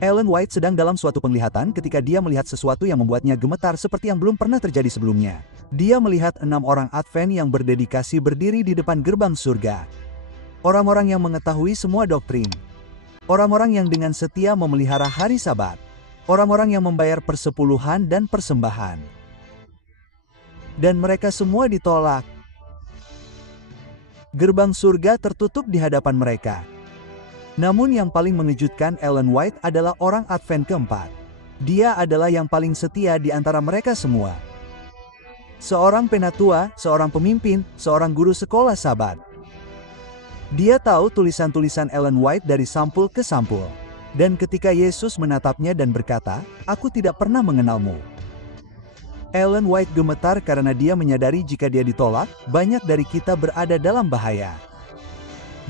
Ellen White sedang dalam suatu penglihatan ketika dia melihat sesuatu yang membuatnya gemetar seperti yang belum pernah terjadi sebelumnya. Dia melihat 6 orang Advent yang berdedikasi berdiri di depan gerbang surga. Orang-orang yang mengetahui semua doktrin. Orang-orang yang dengan setia memelihara hari Sabat. Orang-orang yang membayar persepuluhan dan persembahan. Dan mereka semua ditolak. Gerbang surga tertutup di hadapan mereka. Namun yang paling mengejutkan Ellen White adalah orang Advent keempat. Dia adalah yang paling setia di antara mereka semua. Seorang penatua, seorang pemimpin, seorang guru sekolah Sabat. Dia tahu tulisan-tulisan Ellen White dari sampul ke sampul. Dan ketika Yesus menatapnya dan berkata, "Aku tidak pernah mengenalmu." Ellen White gemetar karena dia menyadari jika dia ditolak, banyak dari kita berada dalam bahaya.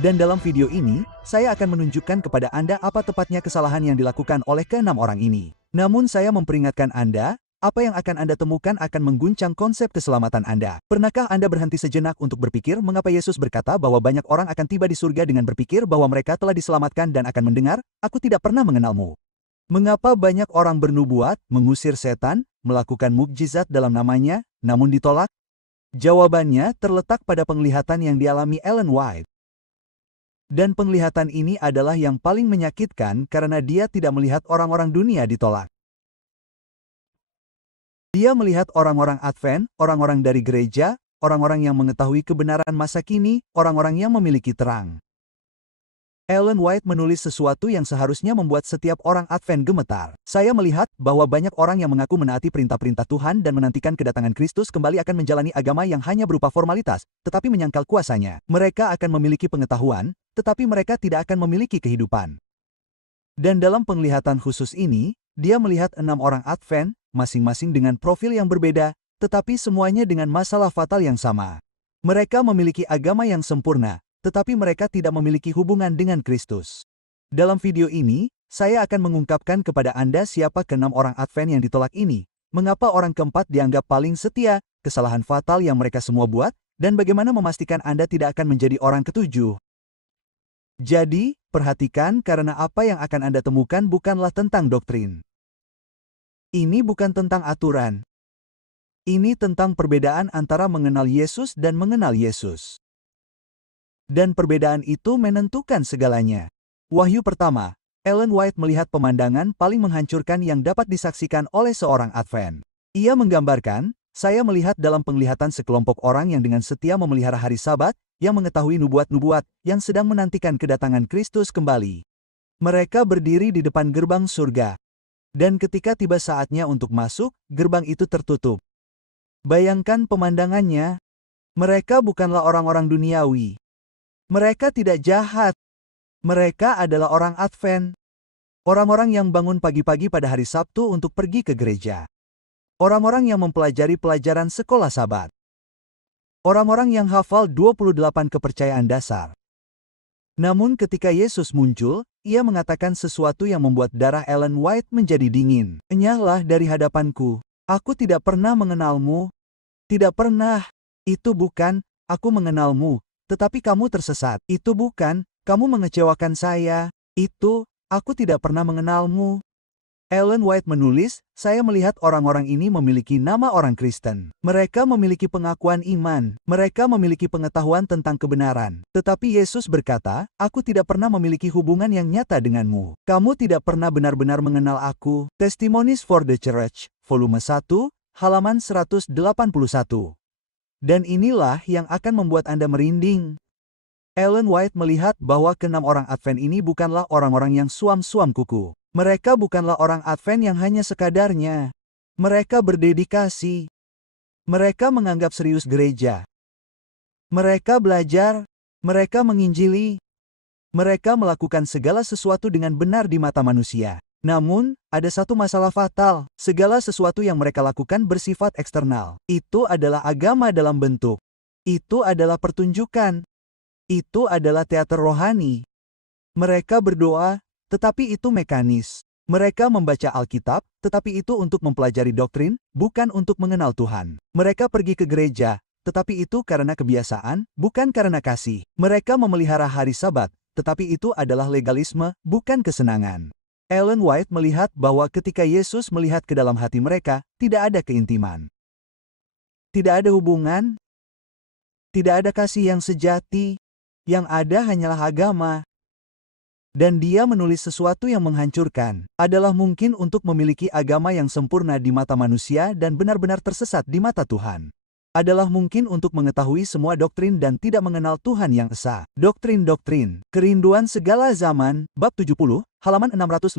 Dan dalam video ini, saya akan menunjukkan kepada Anda apa tepatnya kesalahan yang dilakukan oleh keenam orang ini. Namun saya memperingatkan Anda, apa yang akan Anda temukan akan mengguncang konsep keselamatan Anda. Pernahkah Anda berhenti sejenak untuk berpikir mengapa Yesus berkata bahwa banyak orang akan tiba di surga dengan berpikir bahwa mereka telah diselamatkan dan akan mendengar, "Aku tidak pernah mengenalmu"? Mengapa banyak orang bernubuat, mengusir setan, melakukan mukjizat dalam namanya, namun ditolak? Jawabannya terletak pada penglihatan yang dialami Ellen White. Dan penglihatan ini adalah yang paling menyakitkan karena dia tidak melihat orang-orang dunia ditolak. Dia melihat orang-orang Advent, orang-orang dari gereja, orang-orang yang mengetahui kebenaran masa kini, orang-orang yang memiliki terang. Ellen White menulis sesuatu yang seharusnya membuat setiap orang Advent gemetar. Saya melihat bahwa banyak orang yang mengaku menaati perintah-perintah Tuhan dan menantikan kedatangan Kristus kembali akan menjalani agama yang hanya berupa formalitas, tetapi menyangkal kuasanya. Mereka akan memiliki pengetahuan, tetapi mereka tidak akan memiliki kehidupan. Dan dalam penglihatan khusus ini, dia melihat 6 orang Advent, masing-masing dengan profil yang berbeda, tetapi semuanya dengan masalah fatal yang sama. Mereka memiliki agama yang sempurna, tetapi mereka tidak memiliki hubungan dengan Kristus. Dalam video ini, saya akan mengungkapkan kepada Anda siapa ke-6 orang Advent yang ditolak ini, mengapa orang keempat dianggap paling setia, kesalahan fatal yang mereka semua buat, dan bagaimana memastikan Anda tidak akan menjadi orang ketujuh. Jadi, perhatikan karena apa yang akan Anda temukan bukanlah tentang doktrin. Ini bukan tentang aturan. Ini tentang perbedaan antara mengenal Yesus dan mengenal Yesus. Dan perbedaan itu menentukan segalanya. Wahyu pertama, Ellen White melihat pemandangan paling menghancurkan yang dapat disaksikan oleh seorang Advent. Ia menggambarkan, saya melihat dalam penglihatan sekelompok orang yang dengan setia memelihara hari Sabat, yang mengetahui nubuat-nubuat, yang sedang menantikan kedatangan Kristus kembali. Mereka berdiri di depan gerbang surga. Dan ketika tiba saatnya untuk masuk, gerbang itu tertutup. Bayangkan pemandangannya. Mereka bukanlah orang-orang duniawi. Mereka tidak jahat. Mereka adalah orang Advent. Orang-orang yang bangun pagi-pagi pada hari Sabtu untuk pergi ke gereja. Orang-orang yang mempelajari pelajaran sekolah Sabat. Orang-orang yang hafal 28 kepercayaan dasar. Namun ketika Yesus muncul, ia mengatakan sesuatu yang membuat darah Ellen White menjadi dingin. "Enyahlah dari hadapanku. Aku tidak pernah mengenalmu." Tidak pernah. Itu bukan, aku mengenalmu, tetapi kamu tersesat. Itu bukan, kamu mengecewakan saya. Itu, aku tidak pernah mengenalmu. Ellen White menulis, saya melihat orang-orang ini memiliki nama orang Kristen. Mereka memiliki pengakuan iman. Mereka memiliki pengetahuan tentang kebenaran. Tetapi Yesus berkata, aku tidak pernah memiliki hubungan yang nyata denganmu. Kamu tidak pernah benar-benar mengenal aku. Testimonies for the Church, volume 1, halaman 181. Dan inilah yang akan membuat Anda merinding. Ellen White melihat bahwa ke-6 orang Advent ini bukanlah orang-orang yang suam-suam kuku. Mereka bukanlah orang Advent yang hanya sekadarnya. Mereka berdedikasi. Mereka menganggap serius gereja. Mereka belajar. Mereka menginjili. Mereka melakukan segala sesuatu dengan benar di mata manusia. Namun, ada satu masalah fatal. Segala sesuatu yang mereka lakukan bersifat eksternal. Itu adalah agama dalam bentuk. Itu adalah pertunjukan. Itu adalah teater rohani. Mereka berdoa, tetapi itu mekanis. Mereka membaca Alkitab, tetapi itu untuk mempelajari doktrin, bukan untuk mengenal Tuhan. Mereka pergi ke gereja, tetapi itu karena kebiasaan, bukan karena kasih. Mereka memelihara hari Sabat, tetapi itu adalah legalisme, bukan kesenangan. Ellen White melihat bahwa ketika Yesus melihat ke dalam hati mereka, tidak ada keintiman. Tidak ada hubungan, tidak ada kasih yang sejati, yang ada hanyalah agama. Dan dia menulis sesuatu yang menghancurkan, adalah mungkin untuk memiliki agama yang sempurna di mata manusia dan benar-benar tersesat di mata Tuhan. Adalah mungkin untuk mengetahui semua doktrin dan tidak mengenal Tuhan yang esa. Doktrin-doktrin, kerinduan segala zaman, bab 70, halaman 615.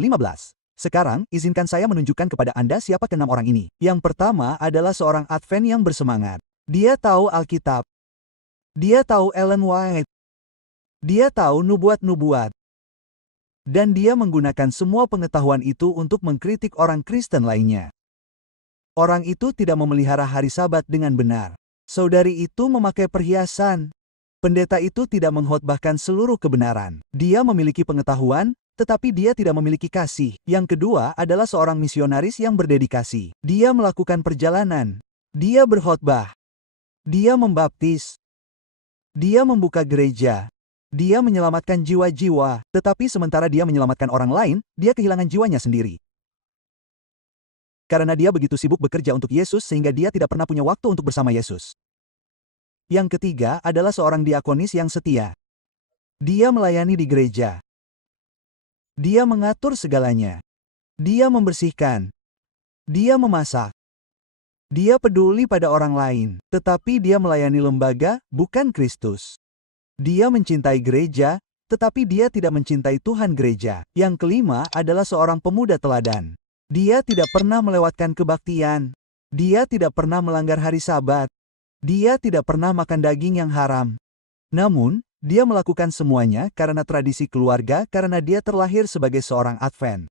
Sekarang, izinkan saya menunjukkan kepada Anda siapa keenam orang ini. Yang pertama adalah seorang Advent yang bersemangat. Dia tahu Alkitab. Dia tahu Ellen White. Dia tahu nubuat-nubuat. Dan dia menggunakan semua pengetahuan itu untuk mengkritik orang Kristen lainnya. Orang itu tidak memelihara hari Sabat dengan benar. Saudari itu memakai perhiasan. Pendeta itu tidak mengkhotbahkan seluruh kebenaran. Dia memiliki pengetahuan, tetapi dia tidak memiliki kasih. Yang kedua adalah seorang misionaris yang berdedikasi. Dia melakukan perjalanan. Dia berkhotbah. Dia membaptis. Dia membuka gereja. Dia menyelamatkan jiwa-jiwa, tetapi sementara dia menyelamatkan orang lain, dia kehilangan jiwanya sendiri. Karena dia begitu sibuk bekerja untuk Yesus sehingga dia tidak pernah punya waktu untuk bersama Yesus. Yang ketiga adalah seorang diakonis yang setia. Dia melayani di gereja. Dia mengatur segalanya. Dia membersihkan. Dia memasak. Dia peduli pada orang lain, tetapi dia melayani lembaga, bukan Kristus. Dia mencintai gereja, tetapi dia tidak mencintai Tuhan gereja. Yang kelima adalah seorang pemuda teladan. Dia tidak pernah melewatkan kebaktian. Dia tidak pernah melanggar hari Sabat. Dia tidak pernah makan daging yang haram. Namun, dia melakukan semuanya karena tradisi keluarga karena dia terlahir sebagai seorang Advent.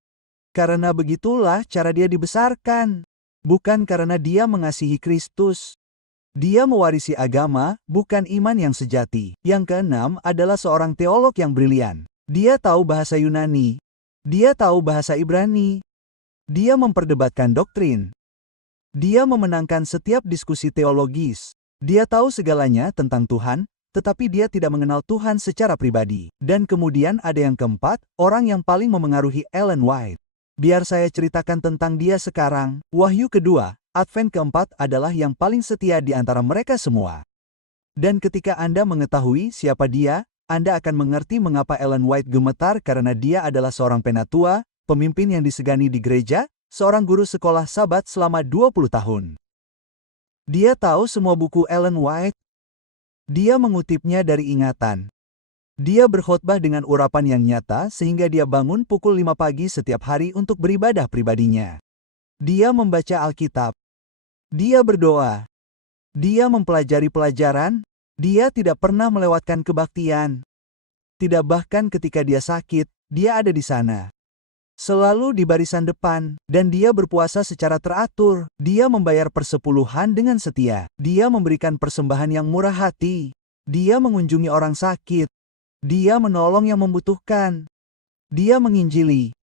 Karena begitulah cara dia dibesarkan. Bukan karena dia mengasihi Kristus. Dia mewarisi agama, bukan iman yang sejati. Yang keenam adalah seorang teolog yang brilian. Dia tahu bahasa Yunani. Dia tahu bahasa Ibrani. Dia memperdebatkan doktrin. Dia memenangkan setiap diskusi teologis. Dia tahu segalanya tentang Tuhan, tetapi dia tidak mengenal Tuhan secara pribadi. Dan kemudian ada yang keempat, orang yang paling memengaruhi Ellen White. Biar saya ceritakan tentang dia sekarang. Wahyu kedua, Advent keempat adalah yang paling setia di antara mereka semua. Dan ketika Anda mengetahui siapa dia, Anda akan mengerti mengapa Ellen White gemetar karena dia adalah seorang penatua, pemimpin yang disegani di gereja, seorang guru sekolah Sabat selama 20 tahun. Dia tahu semua buku Ellen White. Dia mengutipnya dari ingatan. Dia berkhotbah dengan urapan yang nyata sehingga dia bangun pukul 5 pagi setiap hari untuk beribadah pribadinya. Dia membaca Alkitab. Dia berdoa. Dia mempelajari pelajaran. Dia tidak pernah melewatkan kebaktian. Tidak bahkan ketika dia sakit, dia ada di sana. Selalu di barisan depan, dan dia berpuasa secara teratur. Dia membayar persepuluhan dengan setia. Dia memberikan persembahan yang murah hati. Dia mengunjungi orang sakit. Dia menolong yang membutuhkan. Dia menginjili.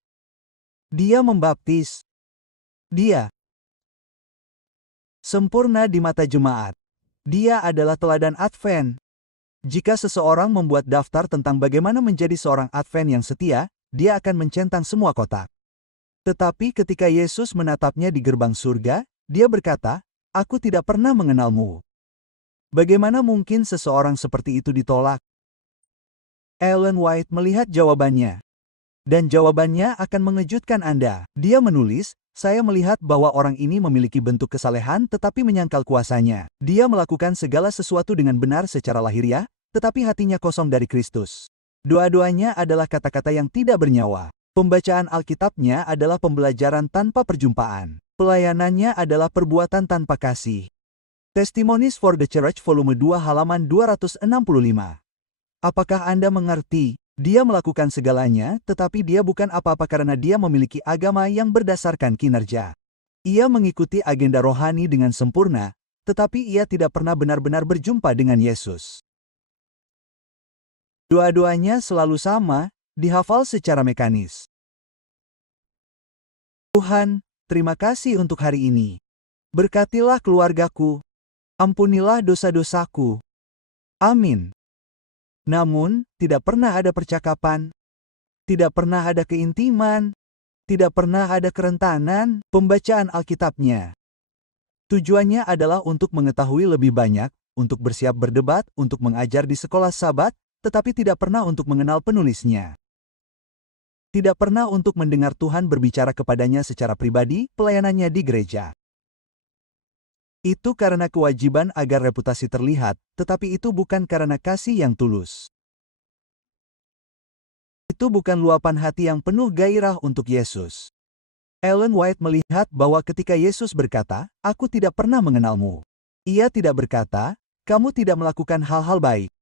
Dia membaptis. Dia sempurna di mata jemaat. Dia adalah teladan Advent. Jika seseorang membuat daftar tentang bagaimana menjadi seorang Advent yang setia, dia akan mencentang semua kotak. Tetapi ketika Yesus menatapnya di gerbang surga, dia berkata, "Aku tidak pernah mengenalmu." Bagaimana mungkin seseorang seperti itu ditolak? Ellen White melihat jawabannya. Dan jawabannya akan mengejutkan Anda. Dia menulis, "Saya melihat bahwa orang ini memiliki bentuk kesalehan tetapi menyangkal kuasanya. Dia melakukan segala sesuatu dengan benar secara lahiriah, tetapi hatinya kosong dari Kristus. Doa-doanya adalah kata-kata yang tidak bernyawa. Pembacaan Alkitabnya adalah pembelajaran tanpa perjumpaan. Pelayanannya adalah perbuatan tanpa kasih." Testimonies for the Church volume 2 halaman 265. Apakah Anda mengerti? Dia melakukan segalanya, tetapi dia bukan apa-apa karena dia memiliki agama yang berdasarkan kinerja. Ia mengikuti agenda rohani dengan sempurna, tetapi ia tidak pernah benar-benar berjumpa dengan Yesus. Doa-doanya selalu sama, dihafal secara mekanis. Tuhan, terima kasih untuk hari ini. Berkatilah keluargaku. Ampunilah dosa-dosaku. Amin. Namun, tidak pernah ada percakapan. Tidak pernah ada keintiman. Tidak pernah ada kerentanan pembacaan Alkitabnya. Tujuannya adalah untuk mengetahui lebih banyak, untuk bersiap berdebat, untuk mengajar di sekolah Sabat, tetapi tidak pernah untuk mengenal penulisnya. Tidak pernah untuk mendengar Tuhan berbicara kepadanya secara pribadi, pelayanannya di gereja. Itu karena kewajiban agar reputasi terlihat, tetapi itu bukan karena kasih yang tulus. Itu bukan luapan hati yang penuh gairah untuk Yesus. Ellen White melihat bahwa ketika Yesus berkata, "Aku tidak pernah mengenalmu." Ia tidak berkata, "Kamu tidak melakukan hal-hal baik."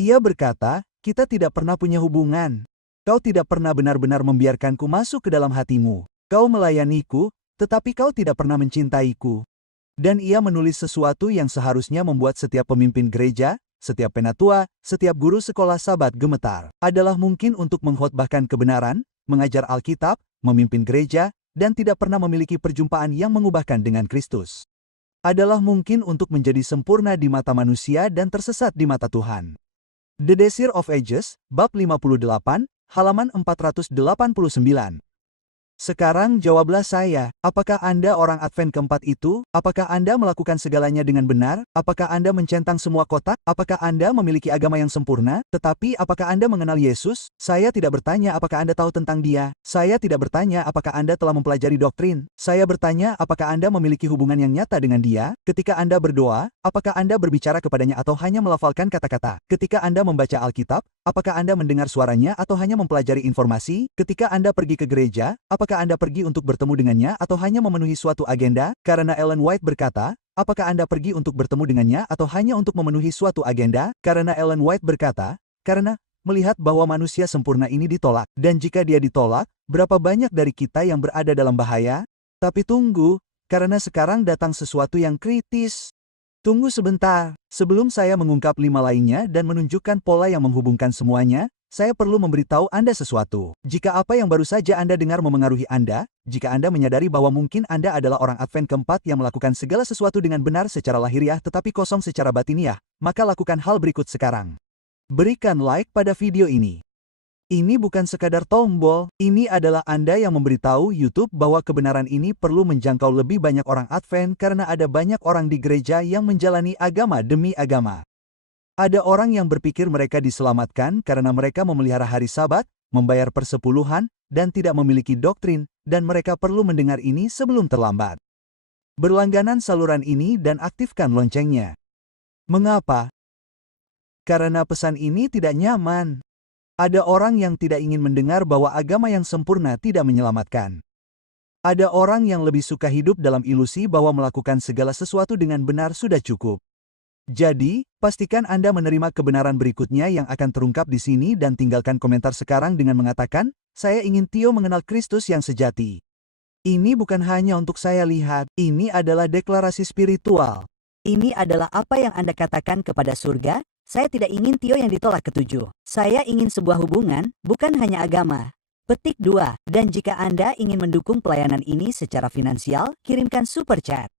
Ia berkata, "Kita tidak pernah punya hubungan. Kau tidak pernah benar-benar membiarkanku masuk ke dalam hatimu. Kau melayaniku, tetapi kau tidak pernah mencintaiku." Dan ia menulis sesuatu yang seharusnya membuat setiap pemimpin gereja, setiap penatua, setiap guru sekolah Sabat gemetar. Adalah mungkin untuk mengkhotbahkan kebenaran, mengajar Alkitab, memimpin gereja, dan tidak pernah memiliki perjumpaan yang mengubahkan dengan Kristus. Adalah mungkin untuk menjadi sempurna di mata manusia dan tersesat di mata Tuhan. The Desire of Ages, bab 58, halaman 489. Sekarang jawablah saya, apakah Anda orang Advent keempat itu? Apakah Anda melakukan segalanya dengan benar? Apakah Anda mencentang semua kotak? Apakah Anda memiliki agama yang sempurna? Tetapi apakah Anda mengenal Yesus? Saya tidak bertanya apakah Anda tahu tentang Dia. Saya tidak bertanya apakah Anda telah mempelajari doktrin. Saya bertanya apakah Anda memiliki hubungan yang nyata dengan Dia? Ketika Anda berdoa, apakah Anda berbicara kepadanya atau hanya melafalkan kata-kata? Ketika Anda membaca Alkitab, apakah Anda mendengar suaranya atau hanya mempelajari informasi? Ketika Anda pergi ke gereja, apakah Anda pergi untuk bertemu dengannya atau hanya memenuhi suatu agenda? Karena Ellen White berkata, apakah Anda pergi untuk bertemu dengannya atau hanya untuk memenuhi suatu agenda? Karena Ellen White berkata, karena melihat bahwa manusia sempurna ini ditolak. Dan jika dia ditolak, berapa banyak dari kita yang berada dalam bahaya? Tapi tunggu, karena sekarang datang sesuatu yang kritis. Tunggu sebentar, sebelum saya mengungkap 5 lainnya dan menunjukkan pola yang menghubungkan semuanya, saya perlu memberitahu Anda sesuatu. Jika apa yang baru saja Anda dengar memengaruhi Anda, jika Anda menyadari bahwa mungkin Anda adalah orang Advent keempat yang melakukan segala sesuatu dengan benar secara lahiriah tetapi kosong secara batiniah, maka lakukan hal berikut sekarang. Berikan like pada video ini. Ini bukan sekadar tombol, ini adalah Anda yang memberitahu YouTube bahwa kebenaran ini perlu menjangkau lebih banyak orang Advent karena ada banyak orang di gereja yang menjalani agama demi agama. Ada orang yang berpikir mereka diselamatkan karena mereka memelihara hari Sabat, membayar persepuluhan, dan tidak memiliki doktrin, dan mereka perlu mendengar ini sebelum terlambat. Berlangganan saluran ini dan aktifkan loncengnya. Mengapa? Karena pesan ini tidak nyaman. Ada orang yang tidak ingin mendengar bahwa agama yang sempurna tidak menyelamatkan. Ada orang yang lebih suka hidup dalam ilusi bahwa melakukan segala sesuatu dengan benar sudah cukup. Jadi, pastikan Anda menerima kebenaran berikutnya yang akan terungkap di sini dan tinggalkan komentar sekarang dengan mengatakan, "Saya ingin Tio mengenal Kristus yang sejati." Ini bukan hanya untuk saya lihat, ini adalah deklarasi spiritual. Ini adalah apa yang Anda katakan kepada surga? Saya tidak ingin Tio yang ditolak ketujuh. Saya ingin sebuah hubungan, bukan hanya agama. Petik 2. Dan jika Anda ingin mendukung pelayanan ini secara finansial, kirimkan super chat.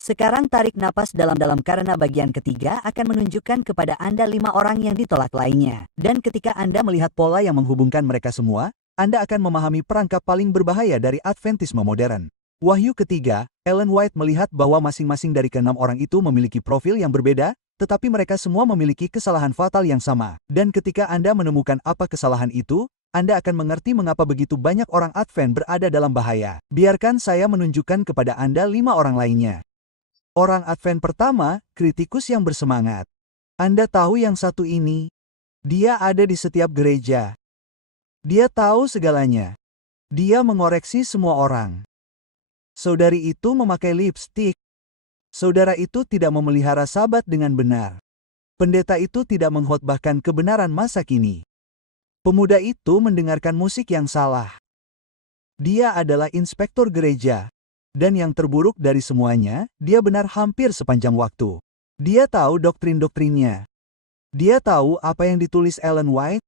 Sekarang tarik napas dalam-dalam karena bagian ketiga akan menunjukkan kepada Anda 5 orang yang ditolak lainnya. Dan ketika Anda melihat pola yang menghubungkan mereka semua, Anda akan memahami perangkap paling berbahaya dari Adventisme modern. Wahyu ketiga, Ellen White melihat bahwa masing-masing dari ke-6 orang itu memiliki profil yang berbeda, tetapi mereka semua memiliki kesalahan fatal yang sama. Dan ketika Anda menemukan apa kesalahan itu, Anda akan mengerti mengapa begitu banyak orang Advent berada dalam bahaya. Biarkan saya menunjukkan kepada Anda 5 orang lainnya. Orang Advent pertama, kritikus yang bersemangat. Anda tahu yang satu ini? Dia ada di setiap gereja. Dia tahu segalanya. Dia mengoreksi semua orang. Saudari itu memakai lipstik. Saudara itu tidak memelihara Sabat dengan benar. Pendeta itu tidak mengkhotbahkan kebenaran masa kini. Pemuda itu mendengarkan musik yang salah. Dia adalah inspektur gereja. Dan yang terburuk dari semuanya, dia benar hampir sepanjang waktu. Dia tahu doktrin-doktrinnya. Dia tahu apa yang ditulis Ellen White.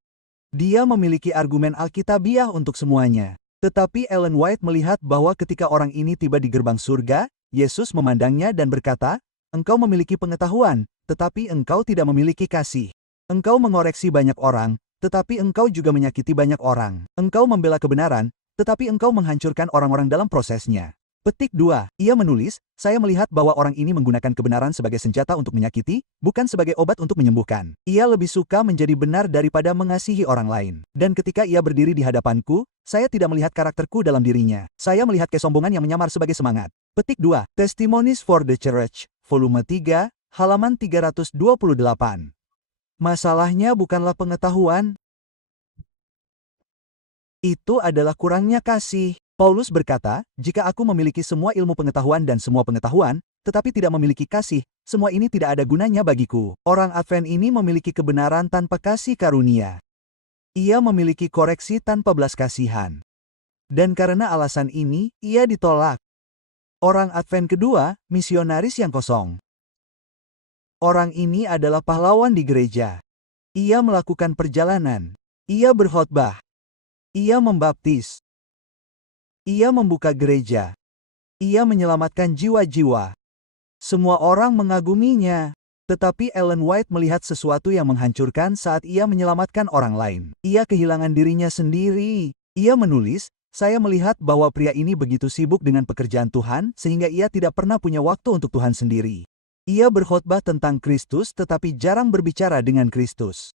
Dia memiliki argumen Alkitabiah untuk semuanya. Tetapi Ellen White melihat bahwa ketika orang ini tiba di gerbang surga, Yesus memandangnya dan berkata, "Engkau memiliki pengetahuan, tetapi engkau tidak memiliki kasih. Engkau mengoreksi banyak orang, tetapi engkau juga menyakiti banyak orang. Engkau membela kebenaran, tetapi engkau menghancurkan orang-orang dalam prosesnya. Petik 2. Ia menulis, saya melihat bahwa orang ini menggunakan kebenaran sebagai senjata untuk menyakiti, bukan sebagai obat untuk menyembuhkan. Ia lebih suka menjadi benar daripada mengasihi orang lain. Dan ketika ia berdiri di hadapanku, saya tidak melihat karakterku dalam dirinya. Saya melihat kesombongan yang menyamar sebagai semangat. Petik 2. Testimonies for the Church, volume 3, halaman 328. Masalahnya bukanlah pengetahuan. Itu adalah kurangnya kasih. Paulus berkata, jika aku memiliki semua ilmu pengetahuan dan semua pengetahuan, tetapi tidak memiliki kasih, semua ini tidak ada gunanya bagiku. Orang Advent ini memiliki kebenaran tanpa kasih karunia. Ia memiliki koreksi tanpa belas kasihan. Dan karena alasan ini, ia ditolak. Orang Advent kedua, misionaris yang kosong. Orang ini adalah pahlawan di gereja. Ia melakukan perjalanan. Ia berkhotbah. Ia membaptis. Ia membuka gereja. Ia menyelamatkan jiwa-jiwa. Semua orang mengaguminya. Tetapi Ellen White melihat sesuatu yang menghancurkan saat ia menyelamatkan orang lain. Ia kehilangan dirinya sendiri. Ia menulis, saya melihat bahwa pria ini begitu sibuk dengan pekerjaan Tuhan sehingga ia tidak pernah punya waktu untuk Tuhan sendiri. Ia berkhotbah tentang Kristus tetapi jarang berbicara dengan Kristus.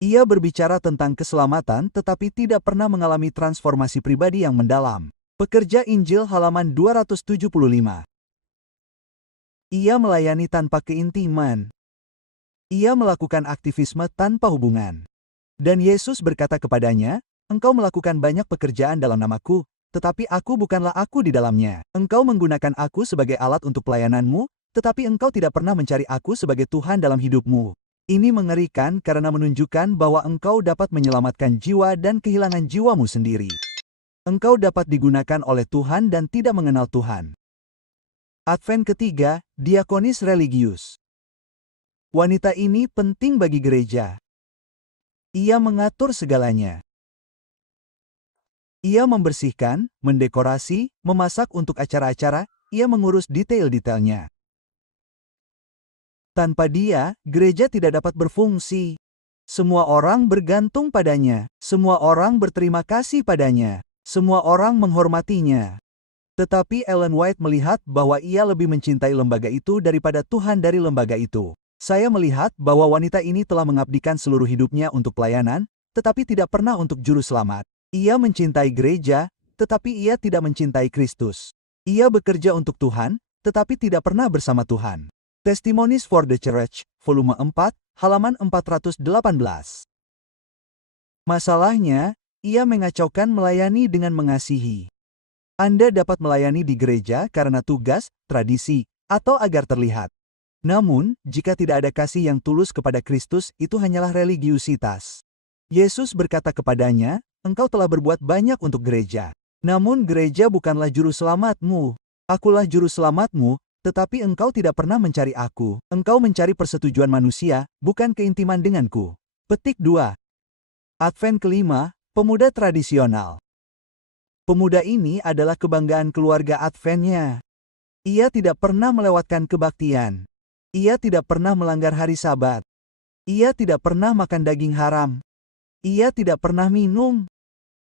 Ia berbicara tentang keselamatan tetapi tidak pernah mengalami transformasi pribadi yang mendalam. Pekerja Injil halaman 275. Ia melayani tanpa keintiman. Ia melakukan aktivisme tanpa hubungan. Dan Yesus berkata kepadanya, engkau melakukan banyak pekerjaan dalam namaku, tetapi aku bukanlah aku di dalamnya. Engkau menggunakan aku sebagai alat untuk pelayananmu, tetapi engkau tidak pernah mencari aku sebagai Tuhan dalam hidupmu. Ini mengerikan karena menunjukkan bahwa engkau dapat menyelamatkan jiwa dan kehilangan jiwamu sendiri. Engkau dapat digunakan oleh Tuhan dan tidak mengenal Tuhan. Advent ketiga, diakonis religius. Wanita ini penting bagi gereja. Ia mengatur segalanya. Ia membersihkan, mendekorasi, memasak untuk acara-acara, ia mengurus detail-detailnya. Tanpa dia, gereja tidak dapat berfungsi. Semua orang bergantung padanya. Semua orang berterima kasih padanya. Semua orang menghormatinya. Tetapi Ellen White melihat bahwa ia lebih mencintai lembaga itu daripada Tuhan dari lembaga itu. Saya melihat bahwa wanita ini telah mengabdikan seluruh hidupnya untuk pelayanan, tetapi tidak pernah untuk juru selamat. Ia mencintai gereja, tetapi ia tidak mencintai Kristus. Ia bekerja untuk Tuhan, tetapi tidak pernah bersama Tuhan. Testimonies for the Church, volume 4, halaman 418. Masalahnya, ia mengacaukan melayani dengan mengasihi. Anda dapat melayani di gereja karena tugas, tradisi, atau agar terlihat. Namun, jika tidak ada kasih yang tulus kepada Kristus, itu hanyalah religiusitas. Yesus berkata kepadanya, engkau telah berbuat banyak untuk gereja. Namun gereja bukanlah juru selamatmu. Akulah juru selamatmu, tetapi engkau tidak pernah mencari aku. Engkau mencari persetujuan manusia, bukan keintiman denganku. Petik 2. Advent kelima, pemuda tradisional. Pemuda ini adalah kebanggaan keluarga Adventnya. Ia tidak pernah melewatkan kebaktian. Ia tidak pernah melanggar hari Sabat. Ia tidak pernah makan daging haram. Ia tidak pernah minum.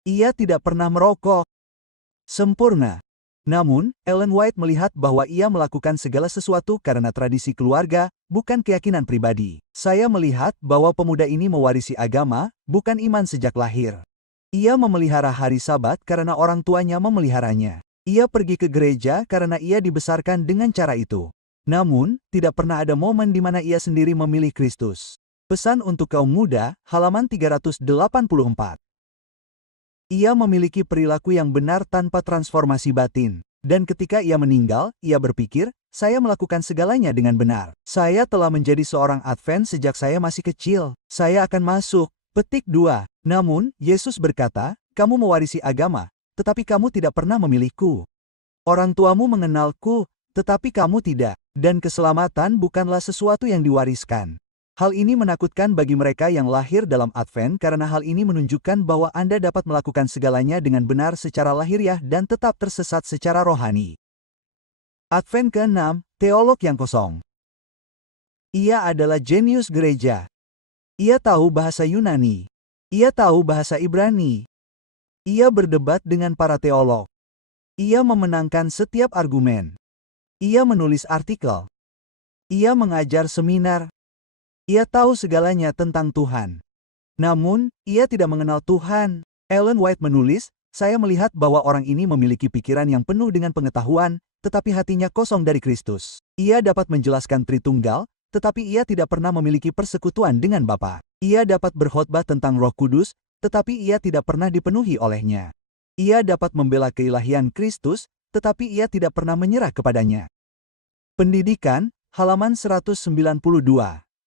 Ia tidak pernah merokok. Sempurna. Namun, Ellen White melihat bahwa ia melakukan segala sesuatu karena tradisi keluarga, bukan keyakinan pribadi. Saya melihat bahwa pemuda ini mewarisi agama, bukan iman sejak lahir. Ia memelihara hari Sabat karena orang tuanya memeliharanya. Ia pergi ke gereja karena ia dibesarkan dengan cara itu. Namun, tidak pernah ada momen di mana ia sendiri memilih Kristus. Pesan untuk kaum muda, halaman 384. Ia memiliki perilaku yang benar tanpa transformasi batin. Dan ketika ia meninggal, ia berpikir, saya melakukan segalanya dengan benar. Saya telah menjadi seorang Advent sejak saya masih kecil. Saya akan masuk. Petik 2. Namun, Yesus berkata, kamu mewarisi agama, tetapi kamu tidak pernah memilihku. Orang tuamu mengenalku, tetapi kamu tidak. Dan keselamatan bukanlah sesuatu yang diwariskan. Hal ini menakutkan bagi mereka yang lahir dalam Advent karena hal ini menunjukkan bahwa Anda dapat melakukan segalanya dengan benar secara lahiriah dan tetap tersesat secara rohani. Advent ke-6, teolog yang kosong. Ia adalah jenius gereja. Ia tahu bahasa Yunani. Ia tahu bahasa Ibrani. Ia berdebat dengan para teolog. Ia memenangkan setiap argumen. Ia menulis artikel. Ia mengajar seminar. Ia tahu segalanya tentang Tuhan. Namun, ia tidak mengenal Tuhan. Ellen White menulis, saya melihat bahwa orang ini memiliki pikiran yang penuh dengan pengetahuan, tetapi hatinya kosong dari Kristus. Ia dapat menjelaskan Tritunggal, tetapi ia tidak pernah memiliki persekutuan dengan Bapa. Ia dapat berkhotbah tentang Roh Kudus, tetapi ia tidak pernah dipenuhi olehnya. Ia dapat membela keilahian Kristus, tetapi ia tidak pernah menyerah kepadanya. Pendidikan, halaman 192.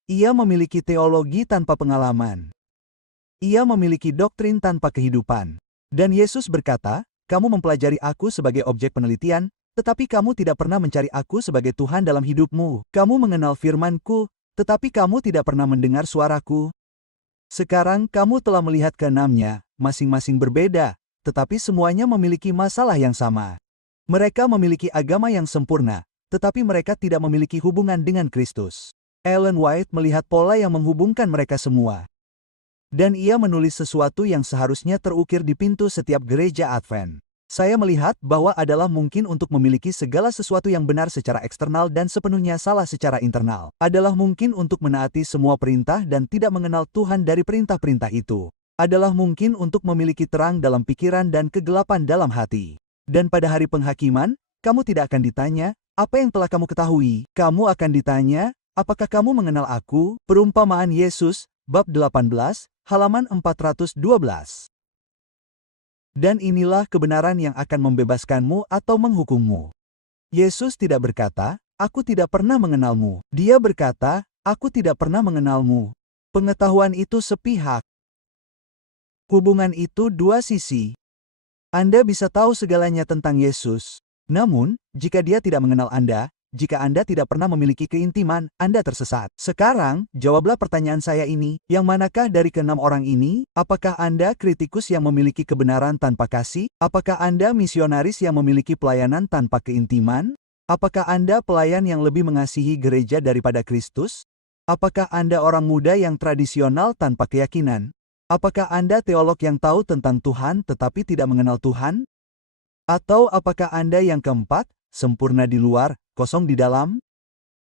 Ia memiliki teologi tanpa pengalaman. Ia memiliki doktrin tanpa kehidupan. Dan Yesus berkata, kamu mempelajari aku sebagai objek penelitian, tetapi kamu tidak pernah mencari aku sebagai Tuhan dalam hidupmu. Kamu mengenal firman-Ku, tetapi kamu tidak pernah mendengar suaraku. Sekarang kamu telah melihat keenamnya, masing-masing berbeda, tetapi semuanya memiliki masalah yang sama. Mereka memiliki agama yang sempurna, tetapi mereka tidak memiliki hubungan dengan Kristus. Ellen White melihat pola yang menghubungkan mereka semua. Dan ia menulis sesuatu yang seharusnya terukir di pintu setiap gereja Advent. Saya melihat bahwa adalah mungkin untuk memiliki segala sesuatu yang benar secara eksternal dan sepenuhnya salah secara internal. Adalah mungkin untuk menaati semua perintah dan tidak mengenal Tuhan dari perintah-perintah itu. Adalah mungkin untuk memiliki terang dalam pikiran dan kegelapan dalam hati. Dan pada hari penghakiman, kamu tidak akan ditanya, apa yang telah kamu ketahui? Kamu akan ditanya, apakah kamu mengenal aku? Perumpamaan Yesus, bab 18, halaman 412. Dan inilah kebenaran yang akan membebaskanmu atau menghukummu. Yesus tidak berkata, aku tidak pernah mengenalmu. Dia berkata, aku tidak pernah mengenalmu. Pengetahuan itu sepihak. Hubungan itu dua sisi. Anda bisa tahu segalanya tentang Yesus. Namun, jika dia tidak mengenal Anda, jika Anda tidak pernah memiliki keintiman, Anda tersesat. Sekarang, jawablah pertanyaan saya ini, yang manakah dari keenam orang ini? Apakah Anda kritikus yang memiliki kebenaran tanpa kasih? Apakah Anda misionaris yang memiliki pelayanan tanpa keintiman? Apakah Anda pelayan yang lebih mengasihi gereja daripada Kristus? Apakah Anda orang muda yang tradisional tanpa keyakinan? Apakah Anda teolog yang tahu tentang Tuhan tetapi tidak mengenal Tuhan? Atau apakah Anda yang keempat, sempurna di luar, kosong di dalam?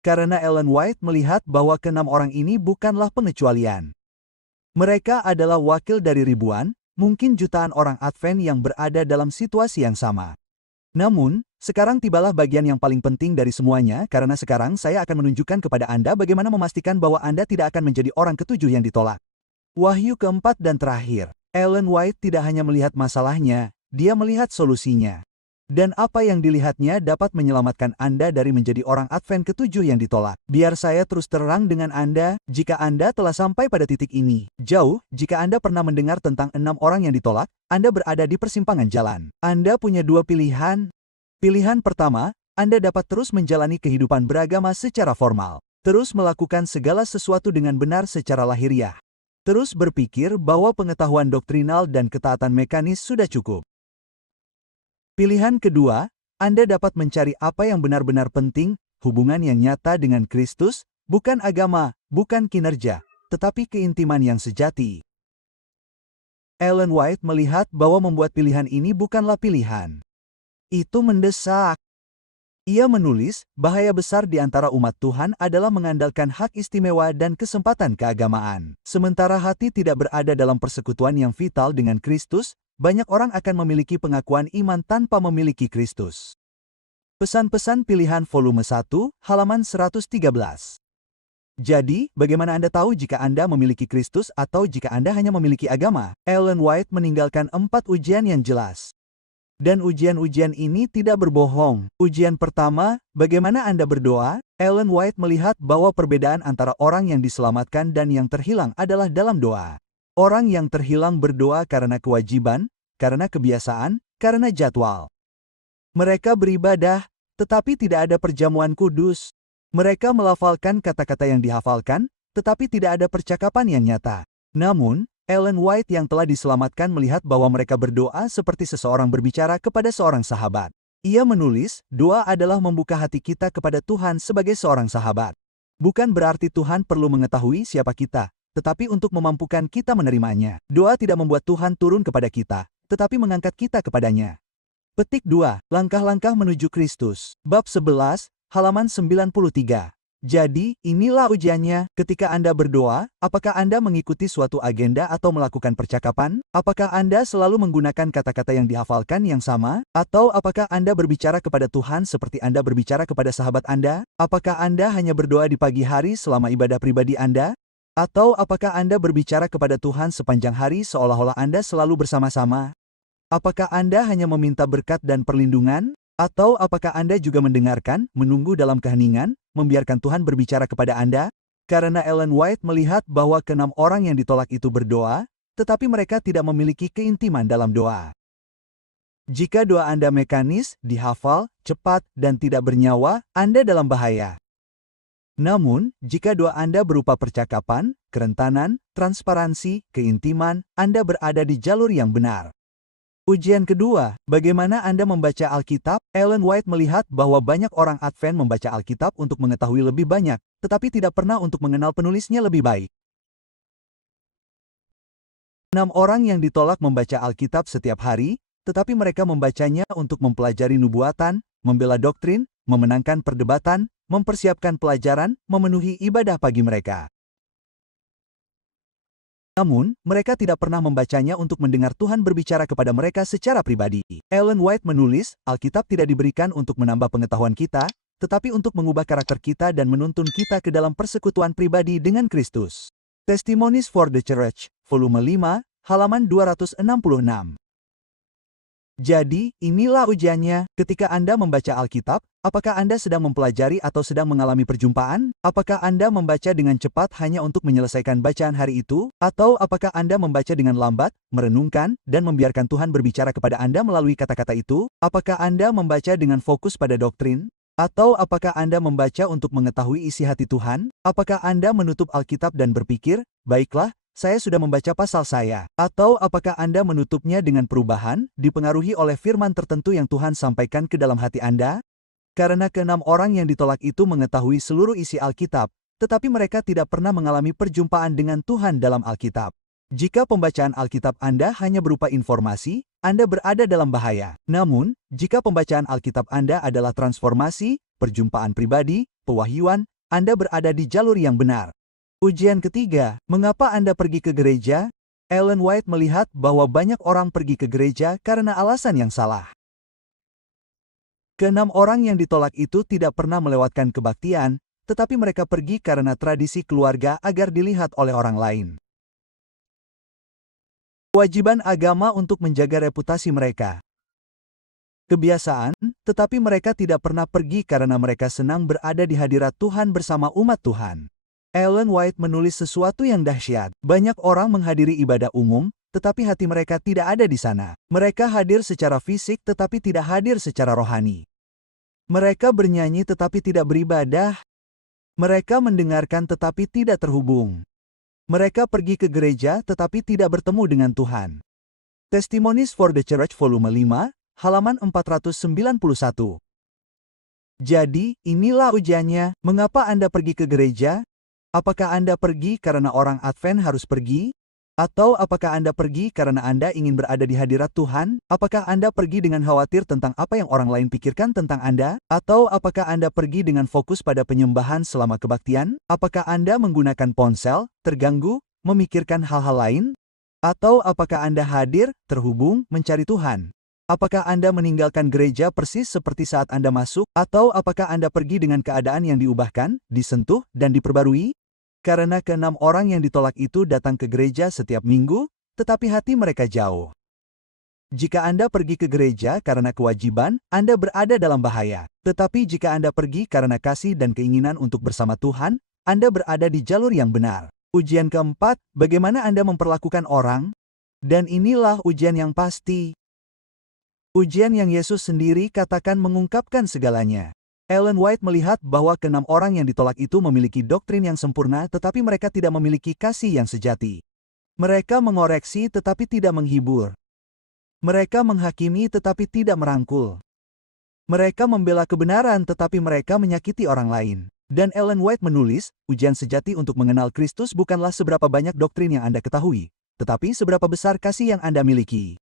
Karena Ellen White melihat bahwa keenam orang ini bukanlah pengecualian. Mereka adalah wakil dari ribuan, mungkin jutaan orang Advent yang berada dalam situasi yang sama. Namun, sekarang tibalah bagian yang paling penting dari semuanya, karena sekarang saya akan menunjukkan kepada Anda bagaimana memastikan bahwa Anda tidak akan menjadi orang ketujuh yang ditolak. Wahyu keempat dan terakhir, Ellen White tidak hanya melihat masalahnya, dia melihat solusinya. Dan apa yang dilihatnya dapat menyelamatkan Anda dari menjadi orang Advent ketujuh yang ditolak. Biar saya terus terang dengan Anda, jika Anda telah sampai pada titik ini. Jauh, jika Anda pernah mendengar tentang 6 orang yang ditolak, Anda berada di persimpangan jalan. Anda punya dua pilihan. Pilihan pertama, Anda dapat terus menjalani kehidupan beragama secara formal. Terus melakukan segala sesuatu dengan benar secara lahiriah. Terus berpikir bahwa pengetahuan doktrinal dan ketaatan mekanis sudah cukup. Pilihan kedua, Anda dapat mencari apa yang benar-benar penting, hubungan yang nyata dengan Kristus, bukan agama, bukan kinerja, tetapi keintiman yang sejati. Ellen White melihat bahwa membuat pilihan ini bukanlah pilihan. Itu mendesak. Ia menulis, bahaya besar di antara umat Tuhan adalah mengandalkan hak istimewa dan kesempatan keagamaan. Sementara hati tidak berada dalam persekutuan yang vital dengan Kristus, banyak orang akan memiliki pengakuan iman tanpa memiliki Kristus. Pesan-pesan pilihan volume 1, halaman 113. Jadi, bagaimana Anda tahu jika Anda memiliki Kristus atau jika Anda hanya memiliki agama? Ellen White meninggalkan 4 ujian yang jelas. Dan ujian-ujian ini tidak berbohong. Ujian pertama, bagaimana Anda berdoa? Ellen White melihat bahwa perbedaan antara orang yang diselamatkan dan yang terhilang adalah dalam doa. Orang yang terhilang berdoa karena kewajiban, karena kebiasaan, karena jadwal. Mereka beribadah, tetapi tidak ada perjamuan kudus. Mereka melafalkan kata-kata yang dihafalkan, tetapi tidak ada percakapan yang nyata. Namun, Ellen White yang telah diselamatkan melihat bahwa mereka berdoa seperti seseorang berbicara kepada seorang sahabat. Ia menulis, doa adalah membuka hati kita kepada Tuhan sebagai seorang sahabat. Bukan berarti Tuhan perlu mengetahui siapa kita, tetapi untuk memampukan kita menerimanya. Doa tidak membuat Tuhan turun kepada kita, tetapi mengangkat kita kepadanya. Petik 2. Langkah-langkah menuju Kristus. Bab 11, halaman 93. Jadi, inilah ujiannya. Ketika Anda berdoa, apakah Anda mengikuti suatu agenda atau melakukan percakapan? Apakah Anda selalu menggunakan kata-kata yang dihafalkan yang sama? Atau apakah Anda berbicara kepada Tuhan seperti Anda berbicara kepada sahabat Anda? Apakah Anda hanya berdoa di pagi hari selama ibadah pribadi Anda? Atau apakah Anda berbicara kepada Tuhan sepanjang hari seolah-olah Anda selalu bersama-sama? Apakah Anda hanya meminta berkat dan perlindungan? Atau apakah Anda juga mendengarkan, menunggu dalam keheningan, membiarkan Tuhan berbicara kepada Anda? Karena Ellen White melihat bahwa keenam orang yang ditolak itu berdoa, tetapi mereka tidak memiliki keintiman dalam doa. Jika doa Anda mekanis, dihafal, cepat, dan tidak bernyawa, Anda dalam bahaya. Namun, jika doa Anda berupa percakapan, kerentanan, transparansi, keintiman, Anda berada di jalur yang benar. Ujian kedua, bagaimana Anda membaca Alkitab? Ellen White melihat bahwa banyak orang Advent membaca Alkitab untuk mengetahui lebih banyak, tetapi tidak pernah untuk mengenal penulisnya lebih baik. 6 orang yang ditolak membaca Alkitab setiap hari, tetapi mereka membacanya untuk mempelajari nubuatan, membela doktrin, memenangkan perdebatan, mempersiapkan pelajaran, memenuhi ibadah pagi mereka. Namun, mereka tidak pernah membacanya untuk mendengar Tuhan berbicara kepada mereka secara pribadi. Ellen White menulis, Alkitab tidak diberikan untuk menambah pengetahuan kita, tetapi untuk mengubah karakter kita dan menuntun kita ke dalam persekutuan pribadi dengan Kristus. Testimonies for the Church, volume 5, halaman 266. Jadi, inilah ujiannya. Ketika Anda membaca Alkitab, apakah Anda sedang mempelajari atau sedang mengalami perjumpaan? Apakah Anda membaca dengan cepat hanya untuk menyelesaikan bacaan hari itu? Atau apakah Anda membaca dengan lambat, merenungkan, dan membiarkan Tuhan berbicara kepada Anda melalui kata-kata itu? Apakah Anda membaca dengan fokus pada doktrin? Atau apakah Anda membaca untuk mengetahui isi hati Tuhan? Apakah Anda menutup Alkitab dan berpikir, baiklah, saya sudah membaca pasal saya. Atau apakah Anda menutupnya dengan perubahan, dipengaruhi oleh firman tertentu yang Tuhan sampaikan ke dalam hati Anda? Karena keenam orang yang ditolak itu mengetahui seluruh isi Alkitab, tetapi mereka tidak pernah mengalami perjumpaan dengan Tuhan dalam Alkitab. Jika pembacaan Alkitab Anda hanya berupa informasi, Anda berada dalam bahaya. Namun, jika pembacaan Alkitab Anda adalah transformasi, perjumpaan pribadi, pewahyuan, Anda berada di jalur yang benar. Ujian ketiga, mengapa Anda pergi ke gereja? Ellen White melihat bahwa banyak orang pergi ke gereja karena alasan yang salah. Keenam orang yang ditolak itu tidak pernah melewatkan kebaktian, tetapi mereka pergi karena tradisi keluarga agar dilihat oleh orang lain. Kewajiban agama untuk menjaga reputasi mereka. Kebiasaan, tetapi mereka tidak pernah pergi karena mereka senang berada di hadirat Tuhan bersama umat Tuhan. Ellen White menulis sesuatu yang dahsyat. Banyak orang menghadiri ibadah umum, tetapi hati mereka tidak ada di sana. Mereka hadir secara fisik tetapi tidak hadir secara rohani. Mereka bernyanyi tetapi tidak beribadah. Mereka mendengarkan tetapi tidak terhubung. Mereka pergi ke gereja tetapi tidak bertemu dengan Tuhan. Testimonies for the Church volume 5, halaman 491. Jadi, inilah ujiannya. Mengapa Anda pergi ke gereja? Apakah Anda pergi karena orang Advent harus pergi? Atau apakah Anda pergi karena Anda ingin berada di hadirat Tuhan? Apakah Anda pergi dengan khawatir tentang apa yang orang lain pikirkan tentang Anda? Atau apakah Anda pergi dengan fokus pada penyembahan selama kebaktian? Apakah Anda menggunakan ponsel, terganggu, memikirkan hal-hal lain? Atau apakah Anda hadir, terhubung, mencari Tuhan? Apakah Anda meninggalkan gereja persis seperti saat Anda masuk? Atau apakah Anda pergi dengan keadaan yang diubahkan, disentuh, dan diperbarui? Karena keenam orang yang ditolak itu datang ke gereja setiap minggu, tetapi hati mereka jauh. Jika Anda pergi ke gereja karena kewajiban, Anda berada dalam bahaya. Tetapi jika Anda pergi karena kasih dan keinginan untuk bersama Tuhan, Anda berada di jalur yang benar. Ujian keempat, bagaimana Anda memperlakukan orang? Dan inilah ujian yang pasti. Ujian yang Yesus sendiri katakan mengungkapkan segalanya. Ellen White melihat bahwa keenam orang yang ditolak itu memiliki doktrin yang sempurna tetapi mereka tidak memiliki kasih yang sejati. Mereka mengoreksi tetapi tidak menghibur. Mereka menghakimi tetapi tidak merangkul. Mereka membela kebenaran tetapi mereka menyakiti orang lain. Dan Ellen White menulis, ujian sejati untuk mengenal Kristus bukanlah seberapa banyak doktrin yang Anda ketahui, tetapi seberapa besar kasih yang Anda miliki.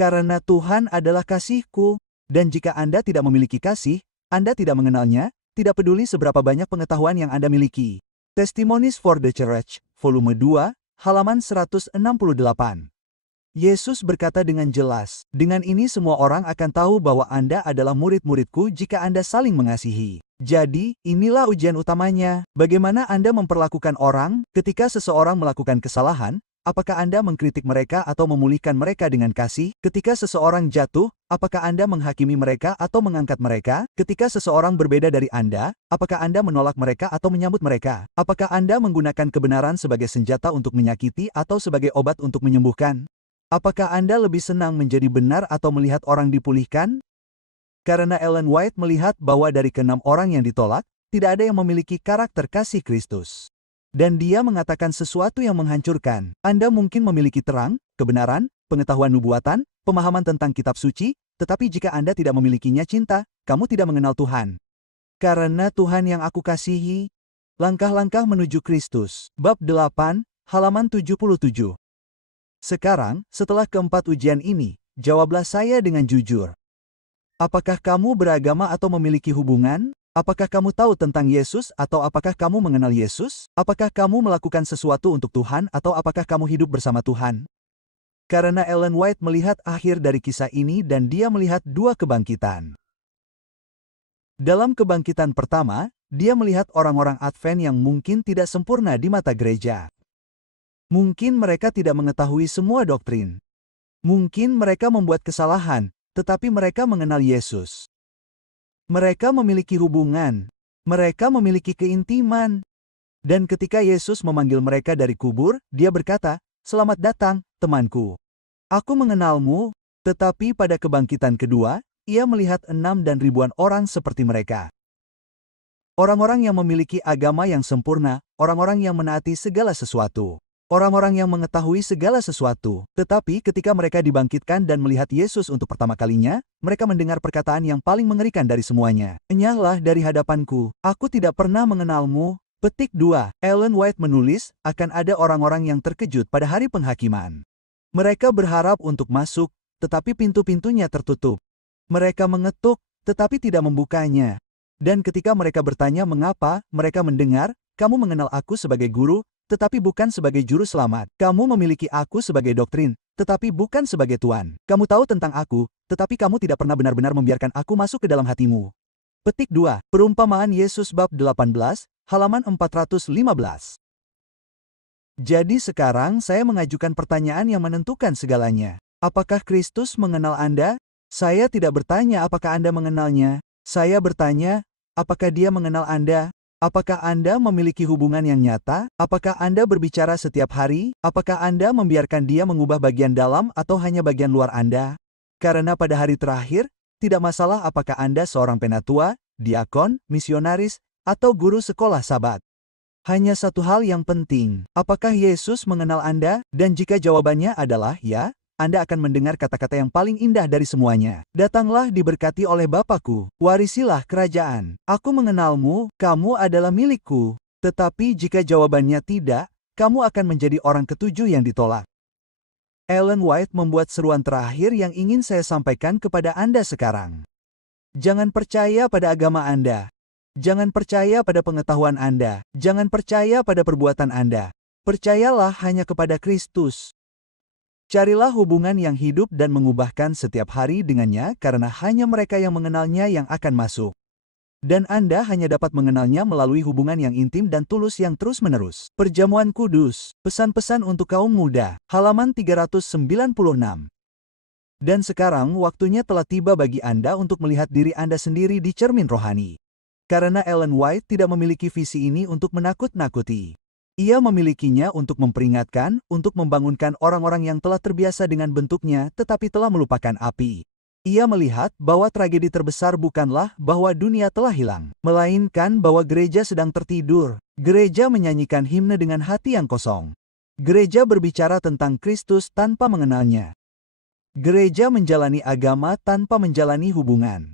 Karena Tuhan adalah kasih-Ku, dan jika Anda tidak memiliki kasih, Anda tidak mengenalnya, tidak peduli seberapa banyak pengetahuan yang Anda miliki. Testimonies for the Church, volume 2, halaman 168. Yesus berkata dengan jelas, "Dengan ini semua orang akan tahu bahwa Anda adalah murid-murid-Ku jika Anda saling mengasihi." Jadi, inilah ujian utamanya. Bagaimana Anda memperlakukan orang ketika seseorang melakukan kesalahan? Apakah Anda mengkritik mereka atau memulihkan mereka dengan kasih? Ketika seseorang jatuh, apakah Anda menghakimi mereka atau mengangkat mereka? Ketika seseorang berbeda dari Anda, apakah Anda menolak mereka atau menyambut mereka? Apakah Anda menggunakan kebenaran sebagai senjata untuk menyakiti atau sebagai obat untuk menyembuhkan? Apakah Anda lebih senang menjadi benar atau melihat orang dipulihkan? Karena Ellen White melihat bahwa dari ke-6 orang yang ditolak, tidak ada yang memiliki karakter kasih Kristus. Dan dia mengatakan sesuatu yang menghancurkan. Anda mungkin memiliki terang, kebenaran, pengetahuan nubuatan, pemahaman tentang kitab suci, tetapi jika Anda tidak memilikinya cinta, kamu tidak mengenal Tuhan. Karena Tuhan yang aku kasihi. Langkah-langkah menuju Kristus. Bab 8, halaman 77. Sekarang, setelah keempat ujian ini, jawablah saya dengan jujur. Apakah kamu beragama atau memiliki hubungan? Apakah kamu tahu tentang Yesus atau apakah kamu mengenal Yesus? Apakah kamu melakukan sesuatu untuk Tuhan atau apakah kamu hidup bersama Tuhan? Karena Ellen White melihat akhir dari kisah ini dan dia melihat dua kebangkitan. Dalam kebangkitan pertama, dia melihat orang-orang Advent yang mungkin tidak sempurna di mata gereja. Mungkin mereka tidak mengetahui semua doktrin. Mungkin mereka membuat kesalahan, tetapi mereka mengenal Yesus. Mereka memiliki hubungan. Mereka memiliki keintiman. Dan ketika Yesus memanggil mereka dari kubur, dia berkata, "Selamat datang, temanku. Aku mengenalmu." Tetapi pada kebangkitan kedua, ia melihat 6 dan ribuan orang seperti mereka. Orang-orang yang memiliki agama yang sempurna, orang-orang yang menaati segala sesuatu. Orang-orang yang mengetahui segala sesuatu, tetapi ketika mereka dibangkitkan dan melihat Yesus untuk pertama kalinya, mereka mendengar perkataan yang paling mengerikan dari semuanya. "Enyahlah dari hadapanku, aku tidak pernah mengenalmu." Petik 2. Ellen White menulis, akan ada orang-orang yang terkejut pada hari penghakiman. Mereka berharap untuk masuk, tetapi pintu-pintunya tertutup. Mereka mengetuk, tetapi tidak membukanya. Dan ketika mereka bertanya mengapa, mereka mendengar, "Kamu mengenal aku sebagai guru, tetapi bukan sebagai juru selamat. Kamu memiliki aku sebagai doktrin, tetapi bukan sebagai Tuhan. Kamu tahu tentang aku, tetapi kamu tidak pernah benar-benar membiarkan aku masuk ke dalam hatimu." Petik 2. Perumpamaan Yesus bab 18, halaman 415. Jadi sekarang saya mengajukan pertanyaan yang menentukan segalanya. Apakah Kristus mengenal Anda? Saya tidak bertanya apakah Anda mengenalnya. Saya bertanya, apakah Dia mengenal Anda? Apakah Anda memiliki hubungan yang nyata? Apakah Anda berbicara setiap hari? Apakah Anda membiarkan Dia mengubah bagian dalam atau hanya bagian luar Anda? Karena pada hari terakhir, tidak masalah apakah Anda seorang penatua, diakon, misionaris, atau guru sekolah Sabat. Hanya satu hal yang penting, apakah Yesus mengenal Anda? Dan jika jawabannya adalah ya, Anda akan mendengar kata-kata yang paling indah dari semuanya. "Datanglah diberkati oleh Bapakku, warisilah kerajaan. Aku mengenalmu, kamu adalah milikku." Tetapi jika jawabannya tidak, kamu akan menjadi orang ketujuh yang ditolak. Ellen White membuat seruan terakhir yang ingin saya sampaikan kepada Anda sekarang. Jangan percaya pada agama Anda. Jangan percaya pada pengetahuan Anda. Jangan percaya pada perbuatan Anda. Percayalah hanya kepada Kristus. Carilah hubungan yang hidup dan mengubahkan setiap hari dengannya karena hanya mereka yang mengenalnya yang akan masuk. Dan Anda hanya dapat mengenalnya melalui hubungan yang intim dan tulus yang terus-menerus. Perjamuan Kudus, pesan-pesan untuk kaum muda, halaman 396. Dan sekarang waktunya telah tiba bagi Anda untuk melihat diri Anda sendiri di cermin rohani. Karena Ellen White tidak memiliki visi ini untuk menakut-nakuti. Ia memilikinya untuk memperingatkan, untuk membangunkan orang-orang yang telah terbiasa dengan bentuknya tetapi telah melupakan api. Ia melihat bahwa tragedi terbesar bukanlah bahwa dunia telah hilang, melainkan bahwa gereja sedang tertidur. Gereja menyanyikan himne dengan hati yang kosong. Gereja berbicara tentang Kristus tanpa mengenalnya. Gereja menjalani agama tanpa menjalani hubungan.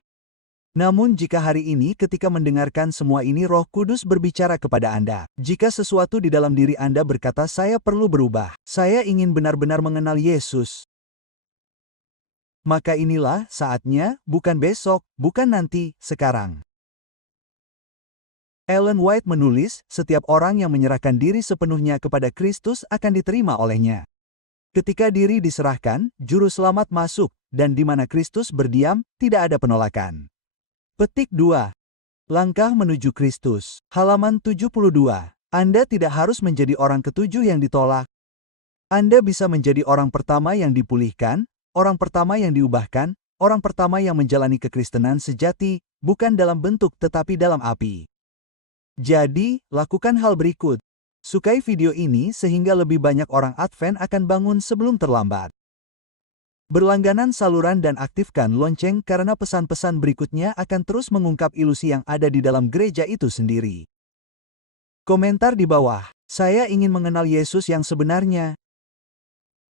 Namun jika hari ini ketika mendengarkan semua ini Roh Kudus berbicara kepada Anda, jika sesuatu di dalam diri Anda berkata saya perlu berubah, saya ingin benar-benar mengenal Yesus, Maka inilah saatnya, bukan besok, bukan nanti, sekarang. Ellen White menulis, setiap orang yang menyerahkan diri sepenuhnya kepada Kristus akan diterima olehnya. Ketika diri diserahkan, juru selamat masuk, dan di mana Kristus berdiam, tidak ada penolakan. Petik 2. Langkah menuju Kristus. Halaman 72. Anda tidak harus menjadi orang ketujuh yang ditolak. Anda bisa menjadi orang pertama yang dipulihkan, orang pertama yang diubahkan, orang pertama yang menjalani kekristenan sejati, bukan dalam bentuk tetapi dalam api. Jadi, lakukan hal berikut. Sukai video ini sehingga lebih banyak orang Advent akan bangun sebelum terlambat. Berlangganan saluran dan aktifkan lonceng karena pesan-pesan berikutnya akan terus mengungkap ilusi yang ada di dalam gereja itu sendiri. Komentar di bawah. Saya ingin mengenal Yesus yang sebenarnya.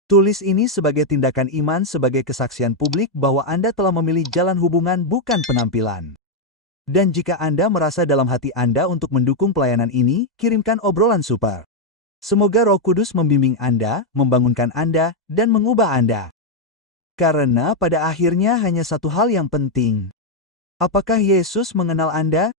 Tulis ini sebagai tindakan iman sebagai kesaksian publik bahwa Anda telah memilih jalan hubungan bukan penampilan. Dan jika Anda merasa dalam hati Anda untuk mendukung pelayanan ini, kirimkan obrolan super. Semoga Roh Kudus membimbing Anda, membangunkan Anda, dan mengubah Anda. Karena pada akhirnya hanya satu hal yang penting. Apakah Yesus mengenal Anda?